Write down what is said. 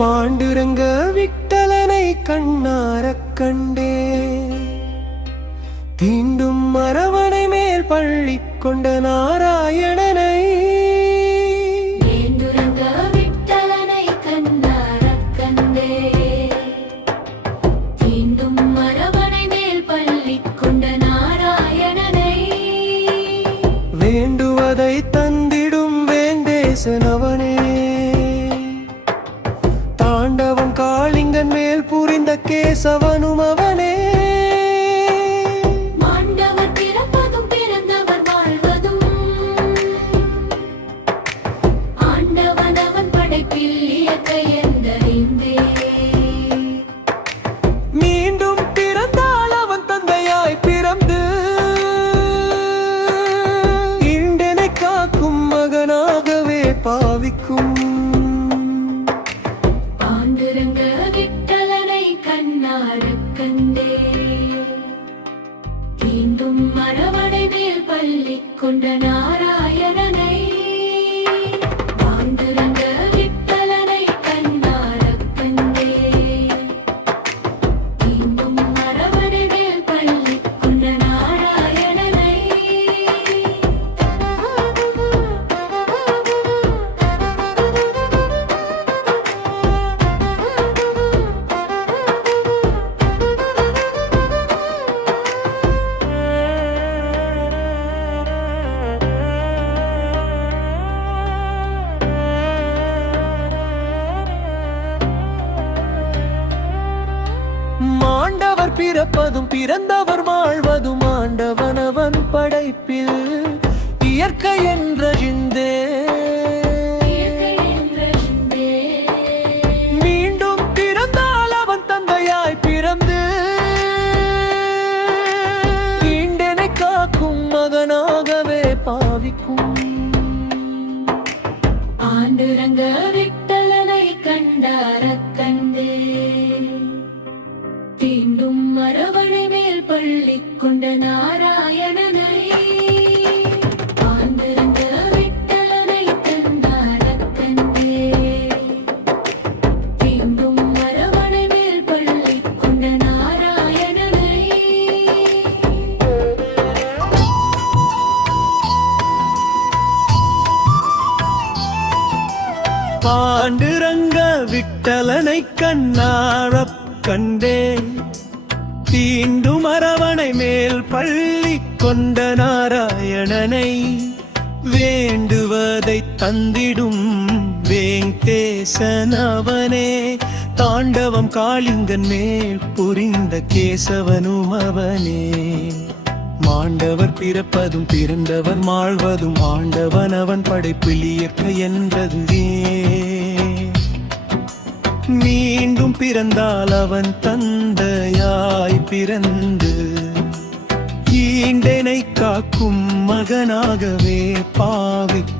பாண்டுரங்க விட்டலனை கண்ணாரக் கண்டே தீண்டும் அரவணை மேல் பள்ளி கொண்ட நாராயணனை வேண்டுவதை தந்திடும் வேந்தேசனவனே தாண்டவம் காளிங்கன் மேல் புரிந்த கேசவனும் அவனே மாண்டவர் பிறப்பதும் பிறந்தவர் வாழ்வதும் ஆண்டவன் அவன் படைப்பில் இயற்கை என்றறிந்தே மீண்டும் பிறந்தால் அவன் தந்தையாய் பிறந்து மகனாகவே பாவிக்கும் பாண்டுரங்க விட்டலனை கண்ணாரக் கண்டே தீண்டும் அரவணை மேல் பள்ளி கொண்ட நாராயணனை பாண்டுரங்க விட்டலனை கண்ணாரக் கண்டே தீண்டும் அரவணை மேல் பள்ளி கொண்ட நாராயணனை மாண்டவர் பிறப்பதும் பிறந்தவர் வாழ்வதும் ஆண்டவனவன் படைப்பில் இயற்கை என்ற ஜிந்தே மீண்டும் பிறந்தால் அவன் தந்தையாய் பிறந்து ஈண்டனை காக்கும் மகனாகவே பாவிக்கும் பாண்டுரங்க விட்டலனை கண்டாரக் கண்டே தீண்டும் அரவணை மேல் பள்ளி கொண்ட நாராயணனை பாண்டுரங்க விட்டலனை கண்டாரக் கண்டே தீண்டும் அரவணை மேல் பள்ளி கொண்ட நாராயணனை பாண்டுரங்க விட்டலனை கண்ணாரக் கண்டே தீண்டும் அரவணை மேல் பள்ளி கொண்ட நாராயணனை வேண்டுவதை தந்திடும் வேங்கேசனவனே தாண்டவம் காளிங்கன் மேல் புரிந்த கேசவனும் அவனே மாண்டவர் பிறப்பதும் பிறந்தவர் மாழ்வதும் ஆண்டவன் அவன் படைப்பில் இயற்கை என்றதே மீண்டும் பிறந்தால் அவன் தந்தையாய் பிறந்து ஈண்டனை காக்கும் மகனாகவே பாவிக்கும்